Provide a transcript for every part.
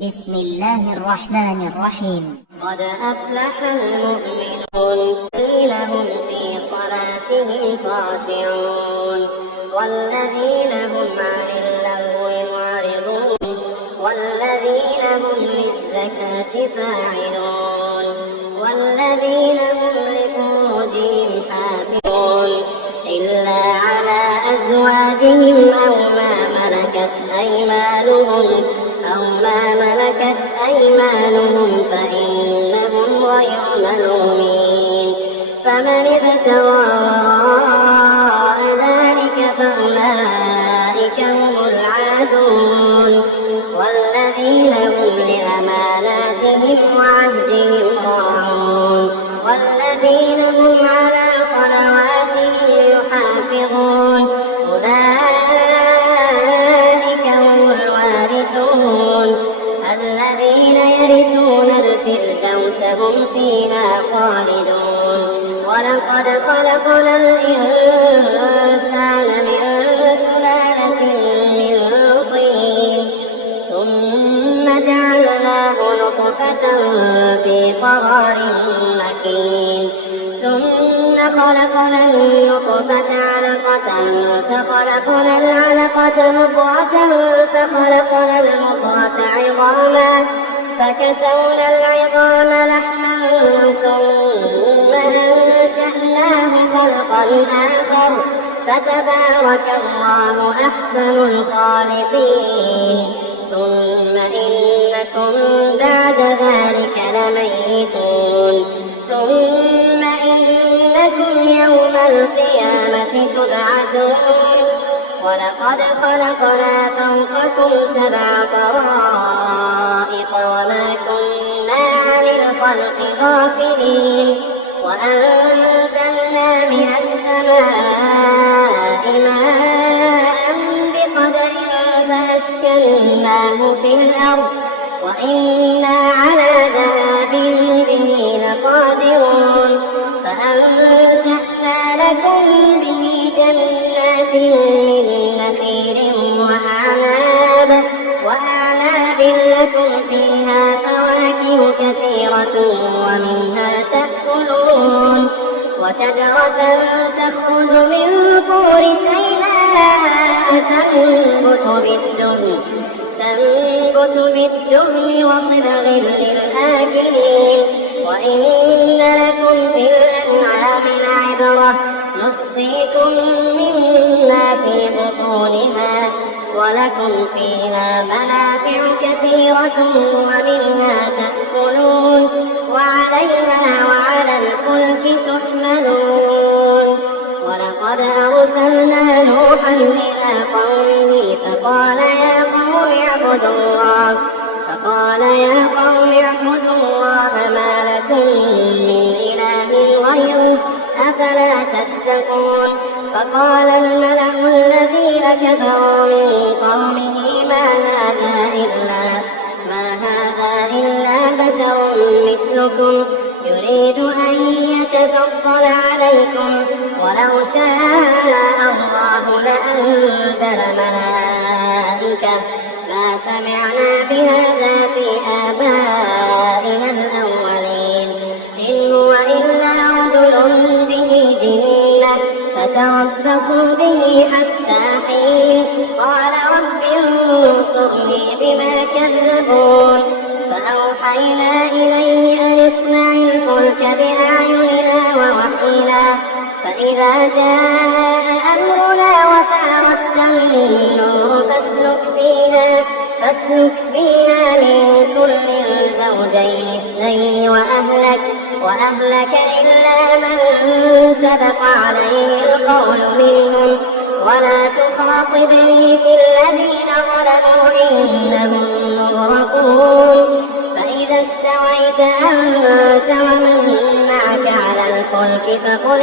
بسم الله الرحمن الرحيم. قد أفلح المؤمنون الذين هم في صلاتهم خاشعون والذين هم عن اللغو معرضون والذين هم للزكاة فاعلون والذين هم لفروجهم حافظون إلا على أزواجهم أو ما ملكت أيمانهم فإنهم غير ملومين. فمن ابتغى وراء ذلك فأولئك هم العادون والذين هم لأماناتهم وعهدهم راعون والذين هم على صلواتهم يحافظون أولئك هم الوارثون الذين يرثون الفردوس هم فيها خالدون. ولقد خلقنا الإنسان من سلالة من طين ثم جعلناه نطفة في قرار مكين ثم خلقنا النطفة علقة فخلقنا العلقة مضغة فخلقنا المضغة عظاما فكسونا العظام لحما ثم أنشأناه خلقا آخر فتبارك الله أحسن الخالقين. ثم إنكم بعد ذلك لميتون ثم إنكم يوم القيامة تبعثون. ولقد خلقنا فوقكم 7 طرائق وما كنا عن الخلق غافلين وأنزلنا من السماء ماء بقدر فأسكناه في الأرض وإنا على ذهاب به لقادرون. فأنشأنا لكم به جنات من نخيل وأعناب لكم فيها فواكه كثيرة ومنها تأكلون وشجرة تخرج من طور سيناء تنبت بالدهن وصبغ للآكلين. وإن لكم في الأنعام لعبرة نسقيكم مما في بطونها ولكم فيها منافع كثيرة ومنها تأكلون وعليها وعلى الفلك تحملون. ولقد أرسلنا نوحا إلى قومه فقال يا قوم اعبدوا الله ما لكم من إله غيره أفلا تتقون. فقال الملأ الذين كفروا من قومه ما هذا إلا بشر مثلكم يريد أن يتفضل عليكم ولو شاء الله لأنزل ملائكة ما سمعنا بهذا في آبائنا الأولين إن هو إلا رجل به جنة فتربصوا به حتى حين. قال رب انصرني بما كذبون. فأوحينا إليه أن اصنع الفلك بأعيننا ووحينا فإذا جاء أمرنا وفارت النور فاسلك فيها من كل زوجين 2 وأهلك إلا من سبق عليه القول منهم ولا تخاطبني في الذين ظلموا إنهم مغرقون. فإذا استويت أنت ومن معك على الفلك فقل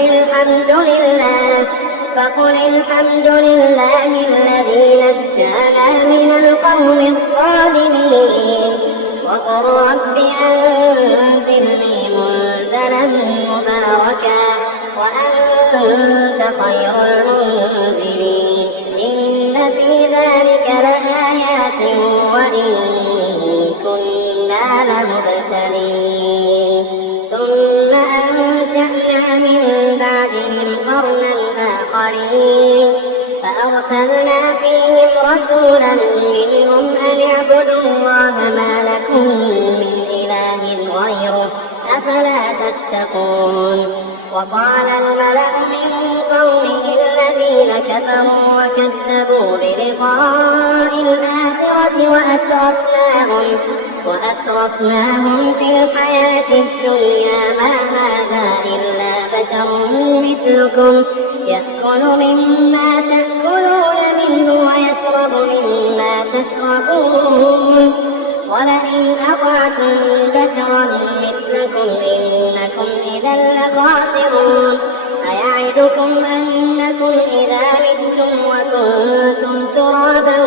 الحمد لله الذي نجانا من القوم الظالمين. وقل رب أنزلني منزلا مباركا وأنت خير المنزلين. إن في ذلك لآيات وإن لمبتلين ثم أنشأنا من بعدهم قرنا آخرين فأرسلنا فيهم رسولا منهم أن اعبدوا الله ما لكم من إله غيره أفلا تتقون وقال الملأ من قومه الذين كفروا وكذبوا بلقاء الآخرة وأترفناهم في الحياة الدنيا ما هذا إلا بشر مثلكم يأكل مما تأكلون منه ويشرب مما تشربون ولئن أطعتم بشرا مثلكم إنكم إذا لخاسرون أيعدكم أنكم إذا متم وكنتم ترابا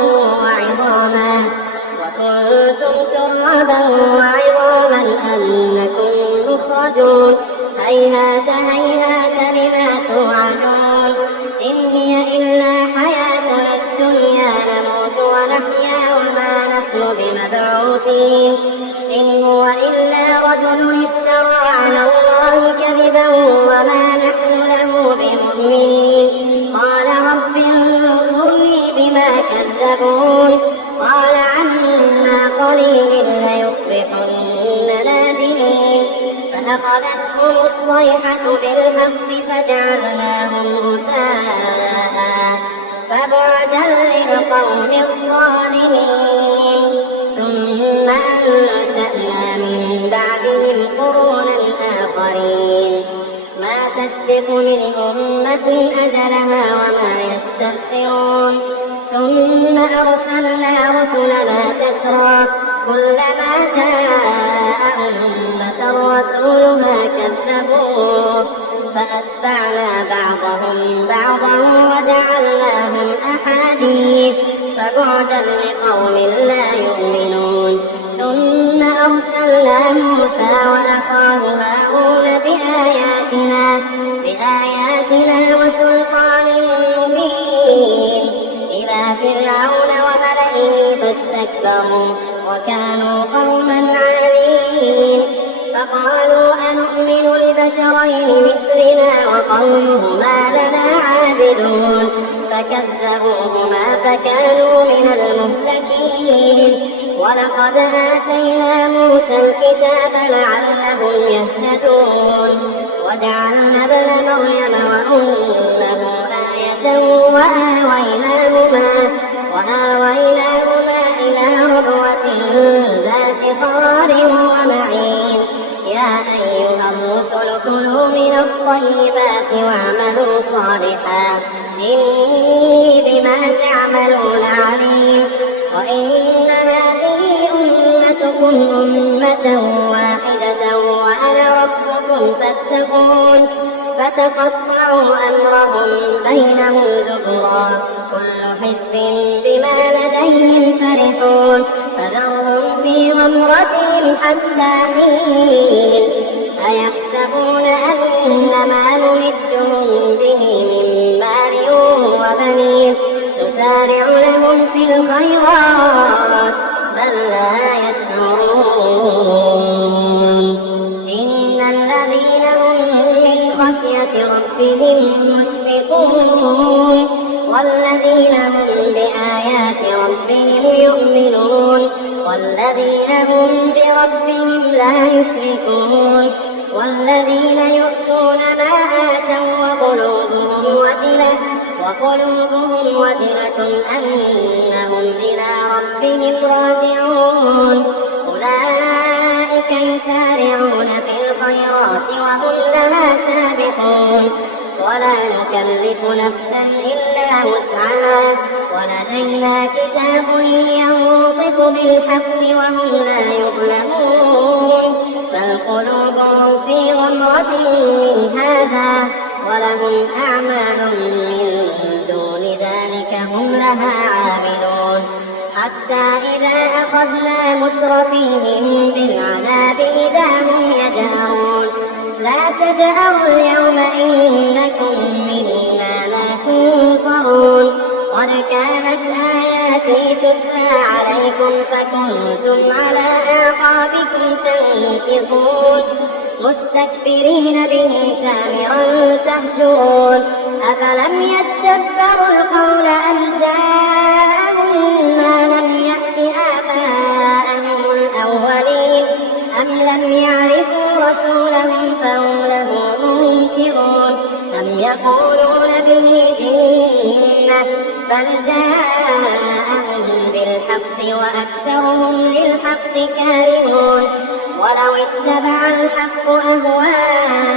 وعظاما أنكم مخرجون هيهات هيهات لما توعدون إن هي إلا حياتنا الدنيا نموت ونحيا وما نحن بمبعوثين إن هو إلا رجل افترى على الله كذبا وما نحن له بمؤمنين قال رب انصرني بما كذبون قال عما قليل ليصبحن نادمين فأخذتهم الصيحة بالحق فجعلناهم غثاء فبعدا للقوم الظالمين ثم أنشأنا من بعدهم قرونا آخرين ما تسبق من أمة أجلها وما يستأخرون ثم أرسلنا رسلنا تترى كلما جاء أمة رسولها كذبوه فأتبعنا بعضهم بعضا وجعلناهم أحاديث فبعدا لقوم لا يؤمنون ثم أرسلنا موسى وأخاه هارون بآياتنا وسلطان مبين إلى فرعون وملئه فاستكبروا وكانوا قوما عالين فقالوا أنؤمن لبشرين مثلنا وقومهما لنا عابدون فكذبوهما فكانوا من المهلكين ولقد آتينا موسى الكتاب لعلهم يهتدون وجعلنا ابن مريم وأمه آية وآويناهما إلى ربوة ذات قرار ومعين يا أيها الرسل كلوا من الطيبات واعملوا صالحا إني بما تعملون عليم وإن هذه أمتكم أمة واحدة وأنا ربكم فاتقون فتقطعوا أمرهم بينهم زبرا كل حزب بما لديهم فرحون فذرهم في غمرتهم حتى حين أيحسبون أن ما نمدهم به من مال وبنين نسارع لهم في الخيرات بل لا يشعرون إن الذين هم من خشية ربهم مشفقون والذين هم بآيات ربهم يؤمنون والذين هم بربهم لا يشركون والذين يؤتون ما آتوا وقلوبهم وجلة أنهم إلى ربهم راجعون أولئك يسارعون في الخيرات وهم لها سابقون ولا نكلف نفسا إلا وسعها ولدينا كتاب ينطق بالحق وهم لا يظلمون بل قلوبهم في غمرة من هذا ولهم أعمال من دون ذلك هم لها عاملون حتى إذا أخذنا مترفيهم بالعذاب إذا هم يجأرون لا تجأروا اليوم إنكم منا لا تنصرون قد كانت آياتي تتلى عليكم فكنتم على أعقابكم بكم تنكصون مستكبرين به سامرا تهجرون أفلم يدبروا القول أم جاءهم ما لم يأت آباءهم الأولين أم لم يعرفوا رسولهم فهم له منكرون أم يقولون به جنة بل جاءهم بالحق وأكثرهم للحق كارهون ولو اتبع الحق أهواءهم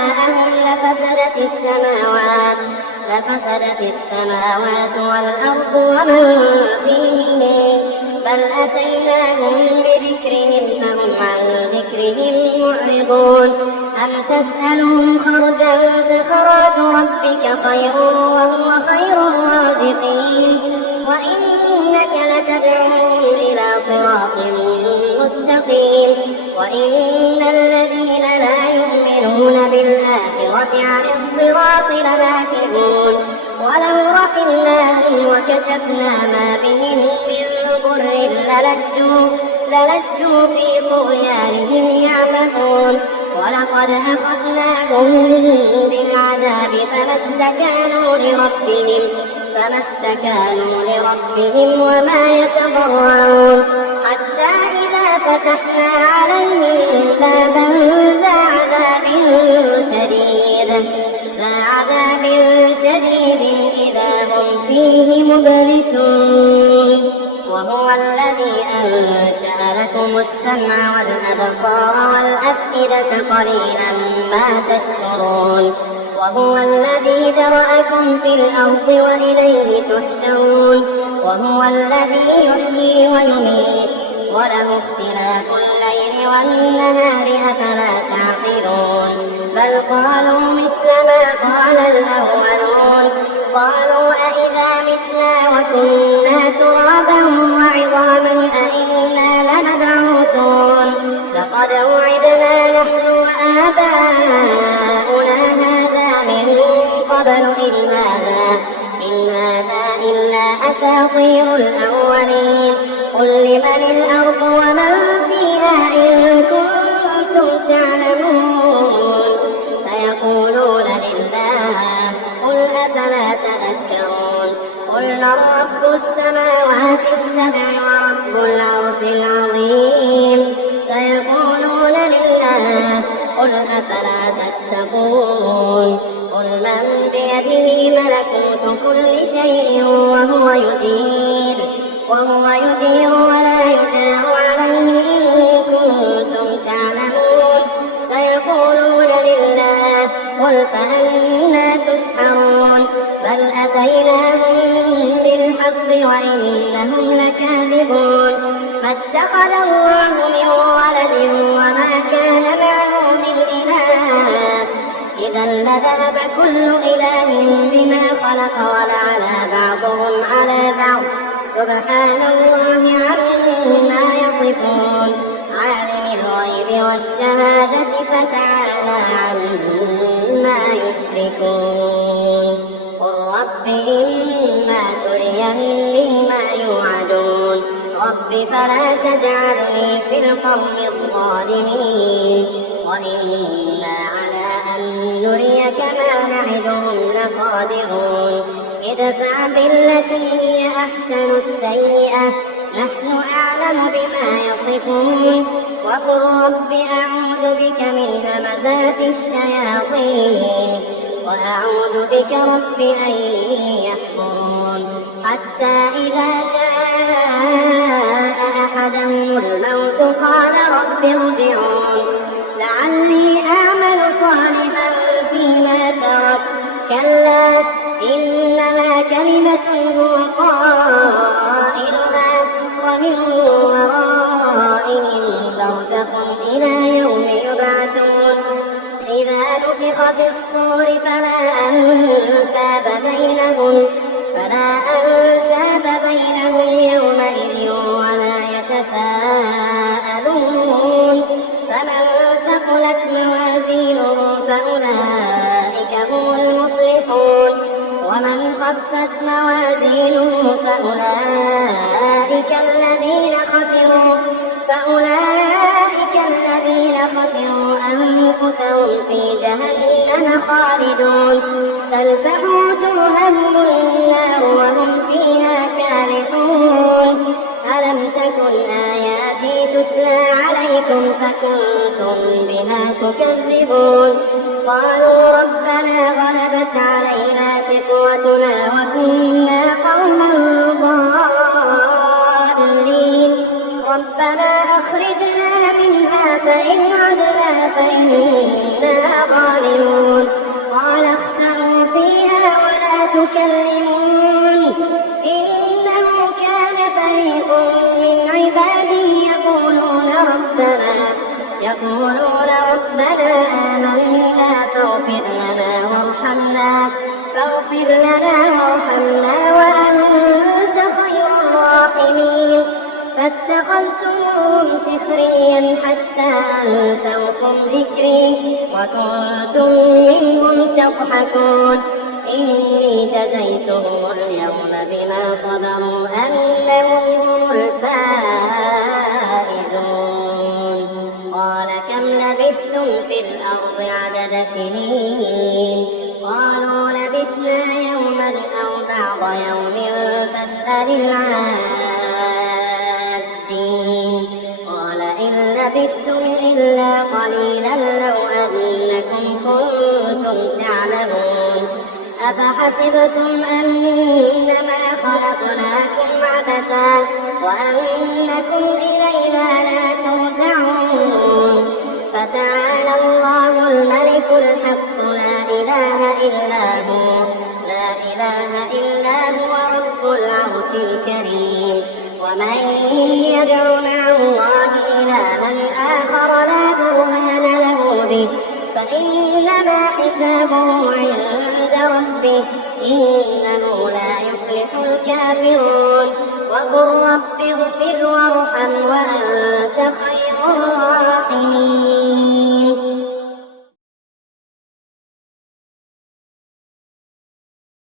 لفسدت السماوات والأرض ومن فيهن بل أتيناهم بذكرهم فهم عن ذكرهم معرضون أم تسألهم خرجا فخراج ربك خير وهو خير الرازقين وإنك لتدعوهم إلى صراط مستقيم وإن الذين لا يؤمنون بالآخرة عن الصراط لناكبون ولو رحمناهم وكشفنا ما بهم من ضر للجوا في طغيانهم يعمهون ولقد أخذناهم بالعذاب فما استكانوا لربهم وما يتضرعون حتى إذا فتحنا عليهم بابا ذا عذاب شديد إذا هم فيه مبلسون وهو الذي أنشأ لكم السمع والأبصار والأفئدة قليلا ما تشكرون وهو الذي ذرأكم في الأرض وإليه تحشرون وهو الذي يحيي ويميت وله اختلاف الليل والنهار أفلا تعقلون بل قالوا مثل ما قال الأولون قالوا أإذا متنا وكنا ترابا وعظاما أإنا لمبعوثون لقد وعدنا نحن وآباؤنا هذا من قبل إن هذا إلا أساطير الأولين قل لمن الأرض ومن فيها إن كنتم تعلمون سيقولون لله قل أفلا تذكرون قل من رب السماوات السبع ورب العرش العظيم سيقولون لله قل أفلا تتقون قل من بيده ملكوت كل شيء وهو يجير ولا يجار عليه إن كنتم تعلمون سيقولون لله قل فأنى تسحرون بل أتيناهم بالحق وإنهم لكاذبون ما اتخذ الله من ولد وما كان معه من إله إذا لذهب كل إله بما خلق ولعلى بعضهم على بعض سبحان الله عما يصفون عالم الغيب والشهادة فتعالى عما يشركون قل رب إما تريني ما يوعدون رب فلا تجعلني في القوم الظالمين وإنا على أن نريك ما نعدهم لقادرون ادفع بالتي هي أحسن السيئة نحن أعلم بما يصفون وقل رب أعوذ بك من همزات الشياطين وأعوذ بك رب أن يحضرون حتى إذا جاء أحدهم الموت قال رب ارجعون لعلي أعمل صالحا فيما ترك كلا إنها كلمة هو قائلها ومن ورائهم برزخ إلى يوم يبعثون إذا نفخ في الصور فلا أنساب بينهم يومئذ ولا يتساءلون فمن ثقلت موازينه فأولئك هم المفلحون ومن خفت موازينه فأولئك أنفسهم في جهنم خالدون تلفح وجوههم النار وهم فيها كالحون ألم تكن آياتي تتلى عليكم فكنتم بها تكذبون قالوا ربنا غلبت علينا شقوتنا وكنا قوما ضالين ربنا أخرجنا منها فإن عدنا فإنا ظالمون قال اخسئوا فيها ولا تكلمون إنه كان فريق من عبادي يقولون ربنا آمنا فاغفر لنا وارحمنا وأنت خير الراحمين فاتخذتموهم سخريا حتى أنسوكم ذكري وكنتم منهم تضحكون إني جزيتهم اليوم بما صبروا أنهم هم الفائزون قال كم لبثتم في الأرض عدد سنين قالوا لبثنا يوما أو بعض يوم فاسأل العادين قال إن لبثتم إلا قليلا لو أنكم كنتم تعلمون أفحسبتم أنما خلقناكم عبثا وأنكم إلينا لا ترجعون فتعالى الله الملك الحق لا إله إلا هو رب العرش الكريم ومن يدع مع الله إلها آخر لا برهان له به فإنما حسابه عند ربه إنه لا يفلح الكافرون وقل رب اغفر وارحم وأنت خير